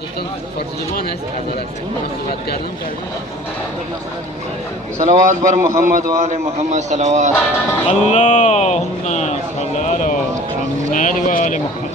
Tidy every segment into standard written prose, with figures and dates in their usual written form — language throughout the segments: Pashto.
دوستان فارسی است صحبت کردم صلوات بر محمد و آل محمد صلوات. اللهم صل على محمد و آل محمد.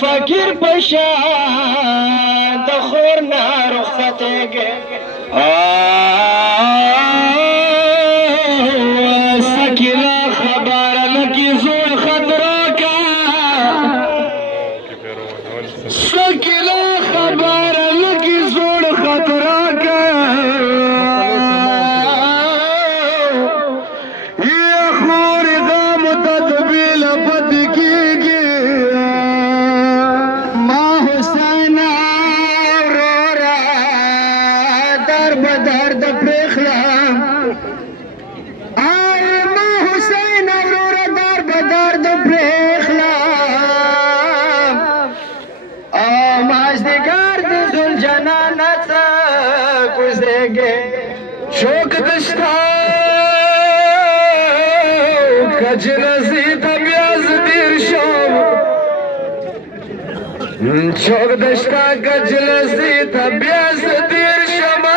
فقیر پشا د خور نه رخصتېږي سکینه خبره لکه زوړ خطره کا سکینه خبره لکه زوړ خطره کا یا خور غم تدبیل پد کېږي شوق دشتا کجنزی تبیاز دیر شام شوق دشتا کجنزی تبیاز دیر شما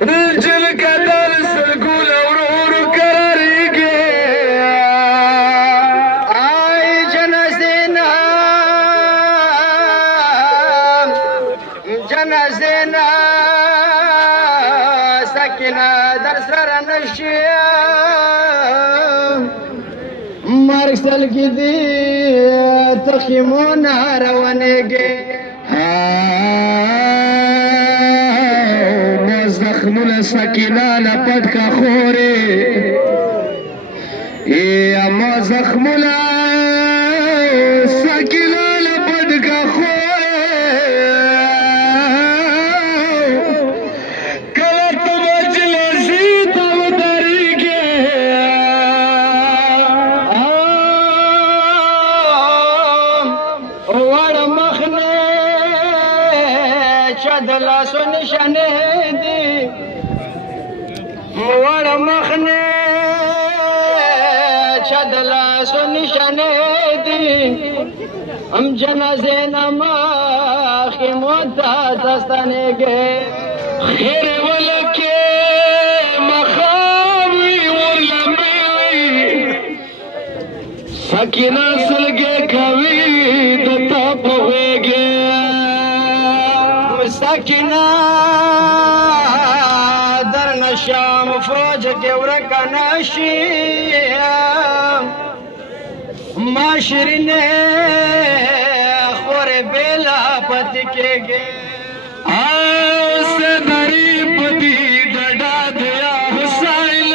رجل کدل سلگول ورور کراریگی آئی جنزینا جنازینا سکینه در سر نشی مرگ سلگی دی تخیمون روانیگی زخمون سکینه لپت کا خوری اما زخمون سکینه لپت کا خوری دلاسو نشانه دی موړ مخنه چا دلاسو نشانه دی ام جنازه نما خیموتا دستانېږي خیر ولکه مخاوي ولمي سکینه سلګه کوي د تاسو وګه سکینه در نشام فوج کې ورکه نشي معاشرینه خور بلا پت کېږي اوس غریب دی ډډا دیا حسین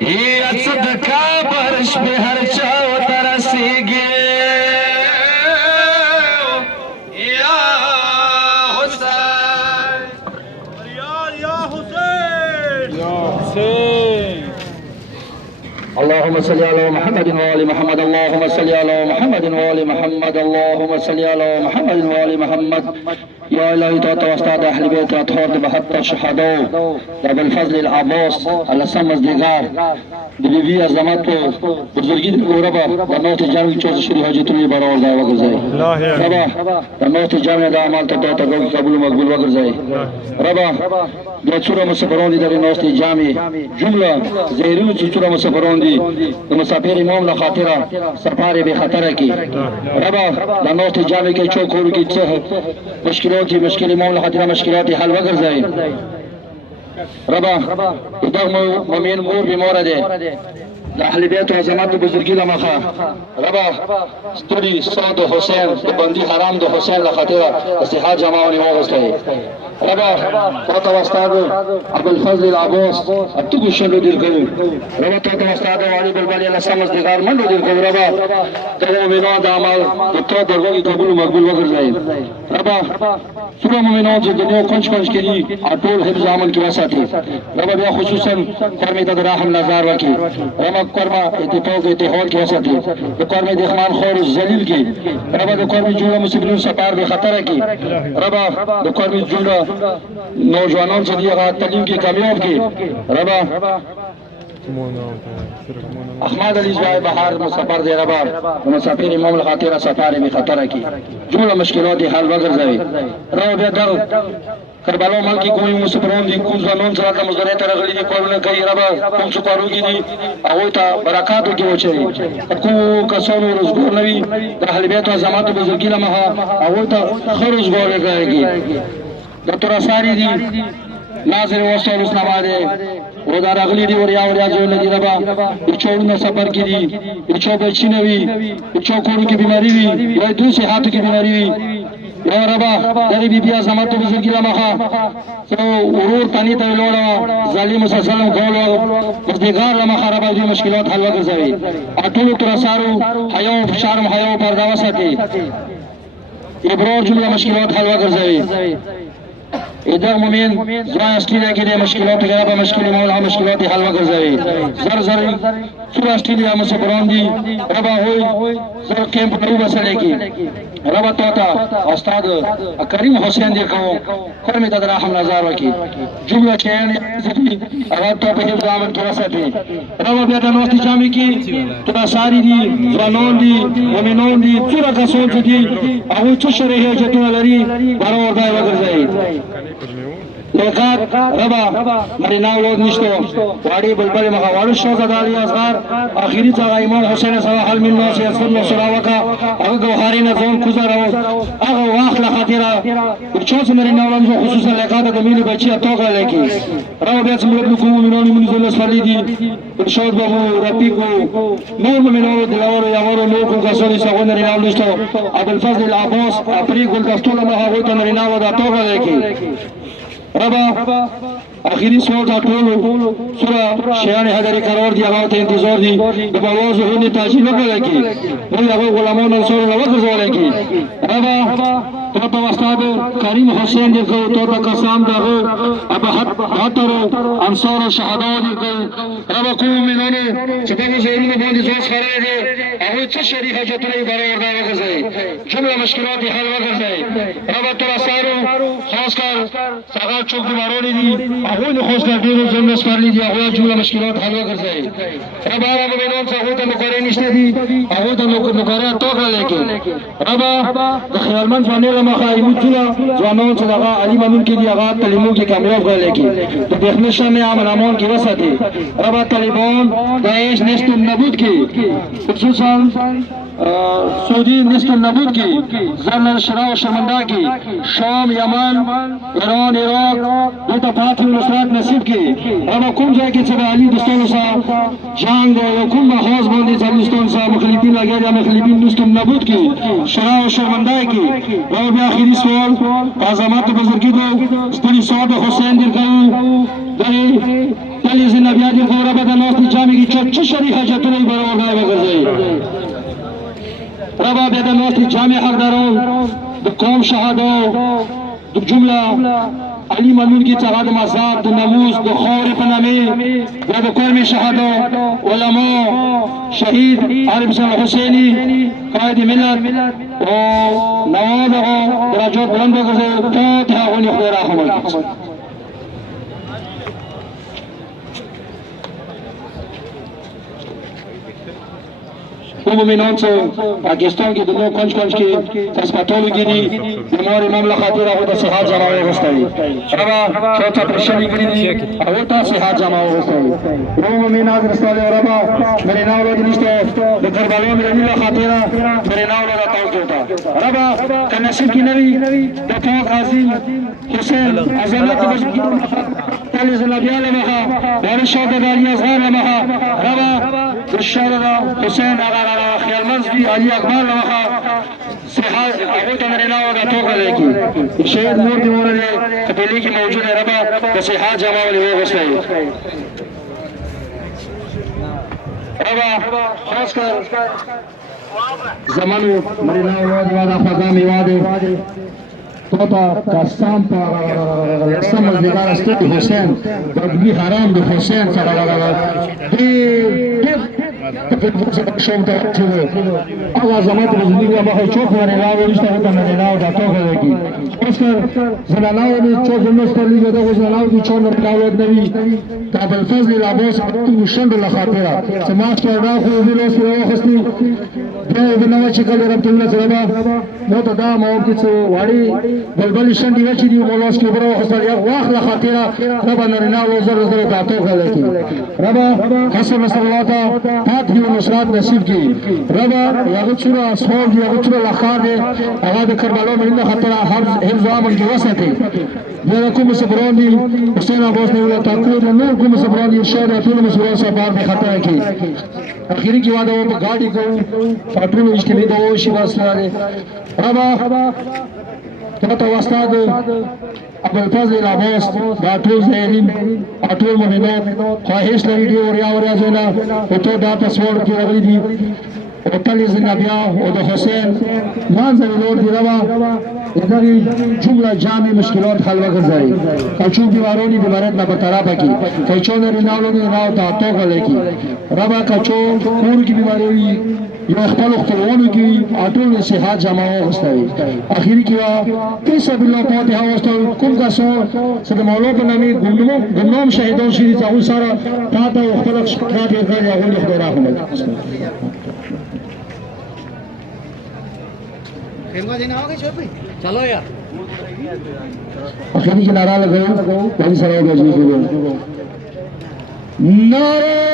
یا صدقه برش به هر چا ترسيږي اللهم صل على محمد وآل محمد. اللهم صل على محمد وآل محمد. اللهم صل على محمد وآل محمد. يا إلهي تعطى واستعد أهل بيت أطهار بحتى شهداء بالفضل العباس على سمز ديگار بليبيا زمانتو بزرگی ربا بنوت جامع چوز شری حاجتونی برآور دای وگرزای ربا بنوت جامع دا اعمال تا تقبل قبول مقبول وگرزای ربا بچورا مسافرون دی در نوست جامع جمله زهرین چورا مسافرون دی مسافر امام لا خاطره سفر به خطر کی ربا بنوت جامع کے چوکور کی مشکلات مشکل امام لا خاطره مشکلات حل وگرزای ربا ادغم مؤمن مور بیمار ده اهل بیت و عظمت بزرگی لمخا ربا ستوری سعد حسین بندی حرام دو حسین لخاطر استحاد جماعونی واغسته ربا توتا واستاد ابوالفضل العباس اتگو شلو دیر کرو ربا توتا واستاد والی بلبلی اللہ سمز دیگار من رو دیر کرو ربا تو مومنان دا عمال تو درگاهی قبول و مقبول وگر زاید ربا سورا مومنان جو دنیا کنچ کری اطول حفظ عمل کی وساتی ربا بیا خصوصا فرمیتا در رحم نظار وکی ربا کرما اتفاق اتحاد کی وساتی کرما دخمان خور زلیل کی ربا کرما جوڑا مسلمین سپار بے خطر کی ربا کرما جوڑا نوجوانوں سے دیا تعلیم کی کامیاب کی ربا احمد علی جوائے بہار مسافر دے ربا مسافر امام الخاطرہ سفار بے خطر کی جملہ مشکلات حل وگر زوی رو بیا در کربلا مل کی کوئی مسافرون دی کوم زنون سره د مزدره ترغلی دی کول نه کوي ربا کوم څه کاروږي دي هغه ته برکات کی وچي کو کسانو روزګار نوي د اهل بیت او جماعت بزرګی لمه هغه ته خرج غوړي کوي دکتور اساری دی ناظر وصول اسلام آده و دار اغلی دی وریا جو ندی ربا اچھوڑ میں سفر کی دی اچھو بچی نوی اچھو کوڑو کی بیماری وی یا دوسری ہاتھ کی بیماری وی یا ربا داری بی بی آزمات بزرگی لمخا سو ورور تانی تولوڑا ظالم مسلسلم کولو بزدگار لمخا ربا جو مشکلات حل وگر زوی اطولو ترسارو حیو فشارم حیو پرداوہ ساتی ابرور جملہ مشکلات حل وگر زوی ادھر مومن زوان اسٹیلیا کی دے مشکلات غیبہ مشکلی مولا مشکلات حل وگر زوی زر سورا اسٹیلیا مسافران دی ربا ہوئی زر کیمپ نو بسلے کی ربا توتا استاد کریم حسین دی کہو کرمی تد رحم نظار وکی جملہ چین زدی رب تو پہ حفظ کی وسطی ربا بیتا نوستی جامی کی تدا ساری دی زوانون دی مومنون دی سورا کسون دی اہوی چش رہی ہے جتنا لری بارا وردائی وگر زوی لیکات ربا مری ناولود نشتو واری بلبل مخوارو شوزد علی اصغار آخری تا امام حسین صلاح حل من ناسی اصفر نصراوکا اگا گوحاری نظون کزا رو اگا واخ لخاطیرا چونس مری ناولود جو خصوصا لیکات دمیل بچی اتوقع لیکی رو بیت سمرد لکوم منونی منزل اسفلی دی برشاد بابو رپیکو نور منونو دلاورو یاورو لوکو کسونی ساگون مری ناول نشتو ابوالفضل العباس اپریک الدستول محاویتا مری ناول اتوقع لیکی ربا آخری سوال تا ٹولو سورا شیان حیدری قرار دی آغاوت انتظار دی بباواز و حونی تاجی نکو لیکی نوی آغاو غلامان انصار نوکر زو لیکی ربا توتا وستاد کریم حسین دی کو توتا قسام دا ہو ابا حتر انصار و شہداء دی کو ربا کو منونے چپاکو زورون باندی زوز خرائے دی آغاو چا شریف جتنی برار دا وگر زی جملہ مشکلات حل وگر زی ربا ترا سارو خاص کر ساغا چوک بیمارونی دی اغوی نخوص کر دیرو زمین اسپرلی دی اغوی جملہ مشکلات حل وگر زی ربا آبا بینون سا اغوی تا مکارے نشتے دی اغوی تا مکارے توقع لیکن ربا خیال من زوانے لما خواهی جولا زوانون سے دغا علی ممن کی دی اغا تلیموں کی کامیاب گئے لیکن تو دیکھنشہ میں آمن امان کی وسطی ربا طالبان داعش نشت النبود کی خصوصا سعودی نصف النبود کی زرن شراء و شرمندہ کی شام یمن ایران عراق دوتا فاتح و نصرات نصیب کی اما کم جائے کہ چبہ علی دستان سا جانگ و کم محاظ باندی زرنستان سا مخلیبین لگیا جا مخلیبین نصف النبود کی شراء و شرمندہ کی اور بھی آخری سوال عظمت بزرگی دو استری صحاب حسین دیر کرو دری تلی زنبیہ دیر کرو ربا دناستی جامعی کی چچ شریح حجتنی برور گئے وگر زئی ربا بیدا نوستی جامع حق دارون دو قوم شهداء دو جمله علی ملول کی چغاد مذهب د ناموس د خور په نامه یا د قوم شهدا علما شهید علی حسین حسینی قائد ملت و نواز درجات بلند بگذار فاتحه و خدا رحمت مومنان پاکستان کی دنیا کنج کنج کی اسپتال گیری بیمار امام خاطر خود صحت جمع گستری ربا چوتا پرشنی گیری اوتا صحت جمع گستری مومنان رسال ربا میرے نام لوگ نشتے کربلا میں رنی خاطر میرے نام لوگ تاج ہوتا ربا کنشب کی نبی دفاع غازی حسین عظمت تلی زنبیال مخا ورشاد داری اصغار مخا ربا رشاد حسین خیال منزی علی اکبر مخا صحات ابوتا میرے نام لوگ توقع لے کی شہید مورد مورد قبیلی کی موجود ہے ربا صحات جمع والی وہ غسل ربا خاص کر زمانو میرے نام لوگ وعدہ خدامی وعدے توتا قسم پر سمجھدار استاد حسین بدگی حرام به حسین شوم ته هغه زمات رزنی و ما چوک ورې راوړل چې ته نه راو دا توګه کی اوسر زنانو دې چوک مستر لیګه د زنانو دې چون راوړل نوی کابل فضل لابوس تو شند له خاطره سماج ته راخو دې له سره وختي د نو چې کله رب الله سره مو ته دا مو کې وړي بلبل شندې وچې دی مولاس کې برو حسن یا واخله خاطره رب نرنا و زر زر دا توګه کی رب قسم الله تعالی پاک دی نصرت نصیب کی رب یغه چورا اسوال یغه چورا لخر دی هغه د کربلا مهنه خطر حفظ عامل کې وساتي دا کوم صبران دي حسین عباس نه ولا تاکو نور کوم صبران دي ان شاء الله ټول مسؤلیت سپار به خطر کی اخیری کی وعده و گاڑی کو پټرول اشتلی دا و شي واسره رب تمہتا وستاد ابوالفضل عباس دا ټول زهرین ټول مهمات خواهش لري دی اوریا زینا او ته دا تصور کې راغلي دي او تل زنبیا او د حسین منظر لور دی روا اداري جمله جامع مشکلات حل وګرځي کچو بیمارونی بیمارت نه بترا پکی کچو نه ریناولو نه راو تا تو غلې کی روا کچو کور کی بیماری یو خپل خپلونو کې اټول صحت جمع واستوي اخیری کې وا کیسه بالله فاتحه واستوي کوم کا سو سد مولا په نامي ګمنام شهیدان شي تاسو سره تاسو خپل شکرات یې کوي هغه خدای راخله खेलवा देना होगा छोड़ भाई चलो यार اخیری کې نعره لګاو په سره راځي شو نعره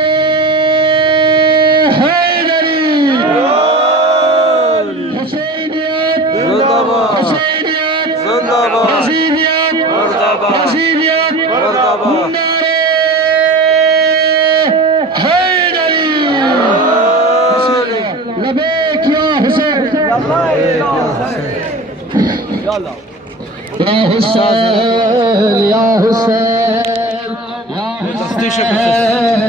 يا حسين يا حسين يا حسين